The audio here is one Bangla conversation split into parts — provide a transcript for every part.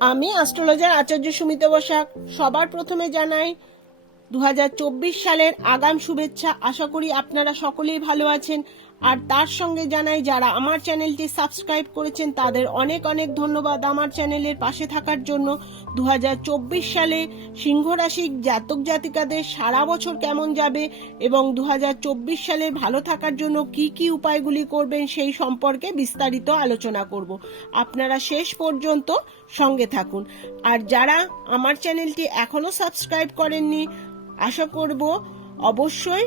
আমি অ্যাস্ট্রোলজার আচার্য সুমিত বসাক, সবার প্রথমে জানাই দু হাজার চব্বিশ সালের আগাম শুভেচ্ছা। আশা করি আপনারা সকলেই ভালো আছেন। আর তার সঙ্গে জানাই, যারা আমার চ্যানেলটি সাবস্ক্রাইব করেছেন, তাদের অনেক অনেক ধন্যবাদ আমার চ্যানেলের পাশে থাকার জন্য। দু হাজার চব্বিশ সালে সিংহ রাশির জাতক জাতিকাদের সারা বছর কেমন যাবে এবং দু হাজার চব্বিশ সালে ভালো থাকার জন্য কি কি উপায়গুলি করবেন সেই সম্পর্কে বিস্তারিত আলোচনা করব। আপনারা শেষ পর্যন্ত সঙ্গে থাকুন। আর যারা আমার চ্যানেলটি এখনও সাবস্ক্রাইব করেননি, আশা করব অবশ্যই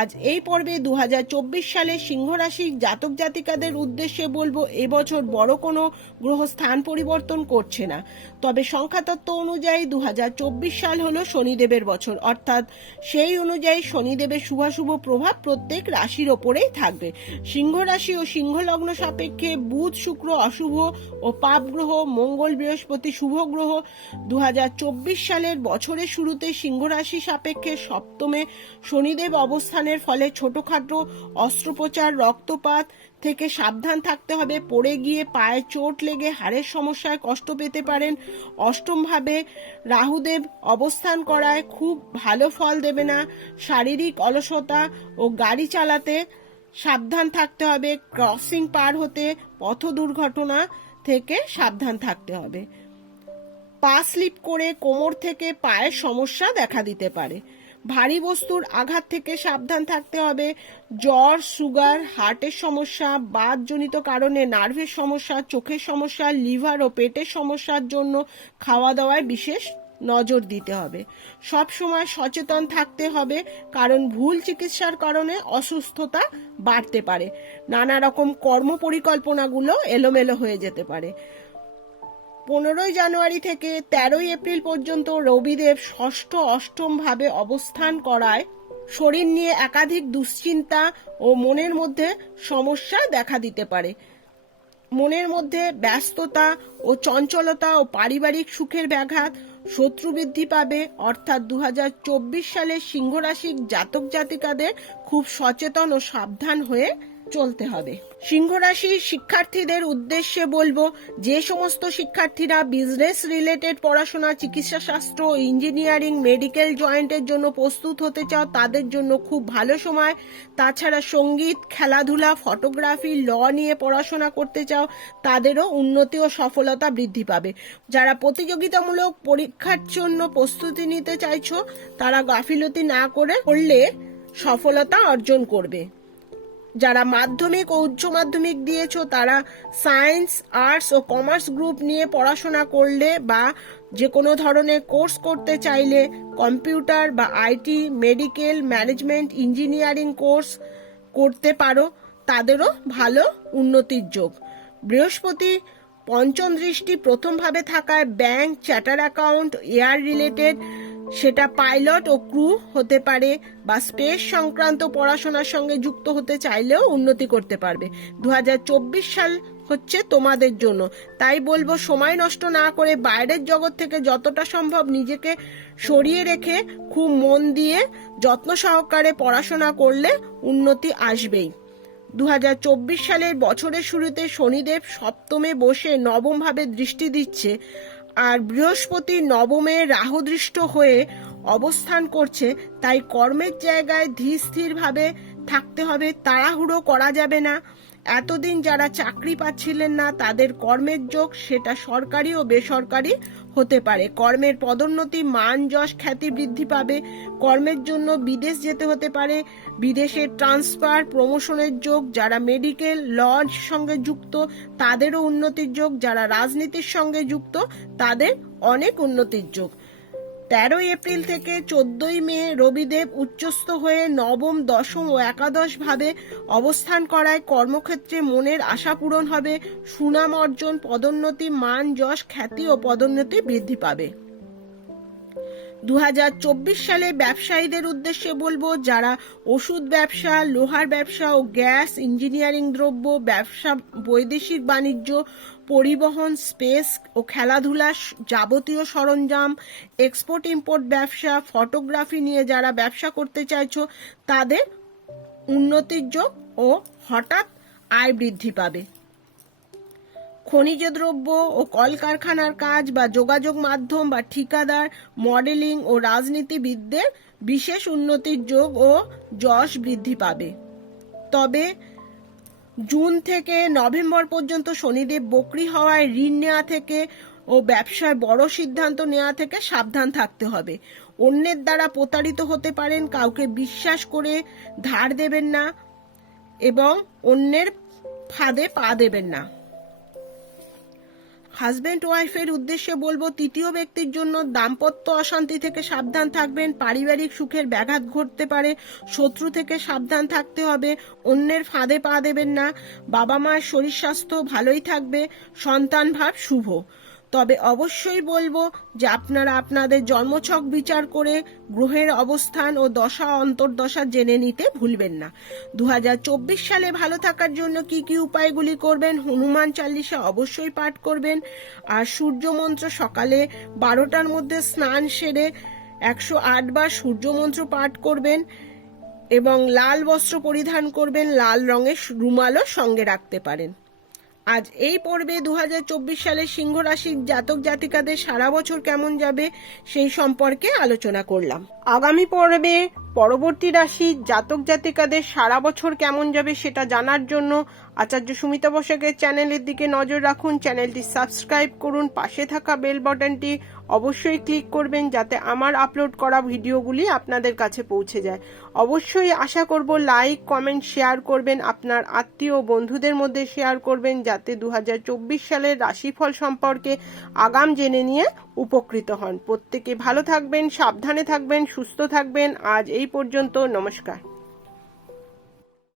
আজ এই পর্বে দু হাজার চব্বিশ সালে সিংহ রাশির জাতক জাতিকাদের উদ্দেশ্যে বলব, এবছর বড় কোনো গ্রহ স্থান পরিবর্তন করছে না। তবে সংখ্যাতত্ত্ব অনুযায়ী দু সাল হলো শনিদেবের বছর। অর্থাৎ সেই অনুযায়ী শনিদেবের শুভাশুভ প্রভাব প্রত্যেক রাশির ওপরেই থাকবে। সিংহ রাশি ও সিংহ লগ্ন সাপেক্ষে বুধ, শুক্র অশুভ ও পাপ গ্রহ, মঙ্গল বৃহস্পতি শুভ গ্রহ। দু হাজার চব্বিশ সালের বছরের শুরুতে সিংহ রাশি সাপেক্ষে সপ্তমে শনিদেব অবস্থানের ফলে ছোটখাটো অস্ত্রোপচার, রক্তপাত থেকে সাবধান থাকতে হবে। পড়ে গিয়ে পায়ে চোট লেগে হাড়ের সমস্যায় কষ্ট পেতে পারেন। অষ্টমভাবে রাহুদেব অবস্থান করায় খুব ভালো ফল দেবে না। শারীরিক অলসতা ও গাড়ি চালাতে সাবধান থাকতে হবে। ক্রসিং পার হতে পথ দুর্ঘটনা থেকে সাবধান থাকতে হবে। পা স্লিপ করে কোমর থেকে পায়ের সমস্যা দেখা দিতে পারে। ভারী বস্তুর আঘাত থেকে সাবধান থাকতে হবে। জ্বর, সুগার, হার্টের সমস্যা, বাতজনিত কারণে নার্ভের সমস্যা, চোখের সমস্যা, লিভার ও পেটের সমস্যার জন্য খাওয়া দাওয়ায় বিশেষ নজর দিতে হবে। সব সময় সচেতন থাকতে হবে, কারণ ভুল চিকিৎসার কারণে অসুস্থতা বাড়তে পারে। নানা রকম কর্ম পরিকল্পনাগুলো এলোমেলো হয়ে যেতে পারে। পনেরোই জানুয়ারি থেকে তেরোই এপ্রিল পর্যন্ত রবিদেব ষষ্ঠ অষ্টম ভাবে অবস্থান করায় শরীর নিয়ে একাধিক দুশ্চিন্তা ও মনের মধ্যে সমস্যা দেখা দিতে পারে। মনের মধ্যে ব্যস্ততা ও চঞ্চলতা ও পারিবারিক সুখের ব্যাঘাত শত্রু বৃদ্ধি পাবে, অর্থাৎ দু হাজার চব্বিশ সালে সিংহ রাশির জাতক জাতিকাদের খুব সচেতন ও সাবধান হয়ে চলতে হবে। সিংহ রাশির শিক্ষার্থীদের উদ্দেশ্যে বলব, যে সমস্ত শিক্ষার্থীরা বিজনেস রিলেটেড পড়াশোনা, চিকিৎসা শাস্ত্র ইঞ্জিনিয়ারিং মেডিকেল জয়েন্টের জন্য প্রস্তুত হতে চাও, তাদের জন্য খুব ভালো সময়। তাছাড়া সংগীত, খেলাধুলা ফটোগ্রাফি ল নিয়ে পড়াশোনা করতে চাও, তাদেরও উন্নতি ও সফলতা বৃদ্ধি পাবে। যারা প্রতিযোগিতামূলক পরীক্ষার জন্য প্রস্তুতি নিতে চাইছো, তারা গাফিলতি না করে করলে সফলতা অর্জন করবে। যারা মাধ্যমিক ও উচ্চ মাধ্যমিক দিয়েছ, তারা সায়েন্স, আর্টস ও কমার্স গ্রুপ নিয়ে পড়াশোনা করলে বা যে কোনো ধরনের কোর্স করতে চাইলে কম্পিউটার বা IT, medical, management, engineering course করতে পারো। তাদেরও ভালো উন্নতির যোগ। বৃহস্পতি পঞ্চম দৃষ্টি প্রথমভাবে থাকায় bank, chartered account, air related সেটা পাইলট ও ক্রু হতে পারে বা স্পেস সংক্রান্ত পড়াশোনার সঙ্গে যুক্ত হতে চাইলেও উন্নতি করতে পারবে। দু হাজার চব্বিশ সাল হচ্ছে তোমাদের জন্য। তাই বলব, সময় নষ্ট না করে বাইরের জগৎ থেকে যতটা সম্ভব নিজেকে সরিয়ে রেখে খুব মন দিয়ে যত্ন সহকারে পড়াশোনা করলে উন্নতি আসবেই। দু হাজার চব্বিশ সালের বছরের শুরুতে শনিদেব সপ্তমে বসে নবমভাবে দৃষ্টি দিচ্ছে আর বৃহস্পতি নবমে রাহুদৃষ্ট হয়ে অবস্থান করছে, তাই কর্মের জায়গায় ধীর স্থিরভাবে থাকতে হবে, তাড়াহুড়ো করা যাবে না। এতদিন যারা চাকরি পাচ্ছিলেন না, তাদের কর্মের যোগ সেটা সরকারি ও বেসরকারি হতে পারে। কর্মের পদোন্নতি, মান, যশ, খ্যাতি বৃদ্ধি পাবে। কর্মের জন্য বিদেশ যেতে হতে পারে। বিদেশে ট্রান্সফার, প্রমোশনের যোগ, যারা মেডিকেল লর সঙ্গে যুক্ত, তাদেরও উন্নতির যোগ। যারা রাজনীতির সঙ্গে যুক্ত, তাদের অনেক উন্নতির যোগ। তেরোই এপ্রিল থেকে চোদ্দই মে রবিদেব উচ্চস্থ হয়ে নবম, দশম ও একাদশ ভাবে অবস্থান করায় কর্মক্ষেত্রে মনের আশা পূরণ হবে। সুনাম অর্জন, পদোন্নতি, মান, যশ, খ্যাতি ও পদোন্নতি বৃদ্ধি পাবে। দু হাজার চব্বিশ সালে ব্যবসায়ীদের উদ্দেশ্যে বলব, যারা ওষুধ ব্যবসা, লোহার ব্যবসা ও গ্যাস, ইঞ্জিনিয়ারিং দ্রব্য, ব্যবসা, বৈদেশিক বাণিজ্য পরিবহন, স্পেস ও খেলাধুলা যাবতীয় সরঞ্জাম এক্সপোর্ট ইম্পোর্ট ব্যবসা ফটোগ্রাফি নিয়ে যারা ব্যবসা করতে চাইছো, তাদের উন্নতির যোগ ও হঠাৎ আয় বৃদ্ধি পাবে। খনিজ দ্রব্য ও কলকারখানার কাজ বা যোগাযোগ মাধ্যম বা ঠিকাদার মডেলিং ও রাজনীতিবিদদের বিশেষ উন্নতির যোগ ও যশ বৃদ্ধি পাবে। তবে জুন থেকে নভেম্বর পর্যন্ত শনিদেব বকরি হওয়ায় ঋণ নেওয়া থেকে ও ব্যবসায় বড় সিদ্ধান্ত নেওয়া থেকে সাবধান থাকতে হবে। অন্যের দ্বারা প্রতারিত হতে পারেন, কাউকে বিশ্বাস করে ধার দেবেন না এবং অন্যের ফাঁদে পা দেবেন না। হাজব্যান্ড ওয়াইফের উদ্দেশ্যে বলব, তৃতীয় ব্যক্তির জন্য দাম্পত্য অশান্তি থেকে সাবধান থাকবেন। পারিবারিক সুখের ব্যাঘাত ঘটতে পারে। শত্রু থেকে সাবধান থাকতে হবে। অন্যের ফাঁদে পা দেবেন না। বাবা মায়ের শরীর স্বাস্থ্য ভালোই থাকবে। সন্তান ভাব শুভ। তবে অবশ্যই বলব যে আপনারা আপনাদের জন্মছক বিচার করে গ্রহের অবস্থান ও দশা অন্তর্দশা জেনে নিতে ভুলবেন না। দু হাজার চব্বিশ সালে ভালো থাকার জন্য কি কি উপায়গুলি করবেন, হনুমান চাল্লিশা অবশ্যই পাঠ করবেন। আর সূর্য মন্ত্র সকালে বারোটার মধ্যে স্নান সেরে একশো আট বার সূর্য মন্ত্র পাঠ করবেন এবং লাল বস্ত্র পরিধান করবেন, লাল রঙের রুমালও সঙ্গে রাখতে পারেন। আজ এই পর্বে দু সালে সিংহ রাশির জাতক জাতিকাদের সারা বছর কেমন যাবে সেই সম্পর্কে আলোচনা করলাম। আগামী পর্বে পরবর্তী রাশি জাতক জাতিকাদের সারা বছর কেমন যাবে সেটা জানার জন্য আচার্য সুমিতা বসাকের চ্যানেলের দিকে নজর রাখুন। চ্যানেলটি সাবস্ক্রাইব করুন। পাশে থাকা বেল বাটনটি অবশ্যই ক্লিক করবেন যাতে আমার আপলোড করা ভিডিওগুলি আপনাদের কাছে পৌঁছে যায়। অবশ্যই আশা করব লাইক, কমেন্ট, শেয়ার করবেন। আপনার আত্মীয় বন্ধুদের মধ্যে শেয়ার করবেন যাতে দু হাজার চব্বিশ সালের রাশিফল সম্পর্কে আগাম জেনে নিয়ে উপকৃত হন। প্রত্যেকে ভালো থাকবেন, সাবধানে থাকবেন, সুস্থ থাকবেন। আজ এই পর্যন্ত নমস্কার।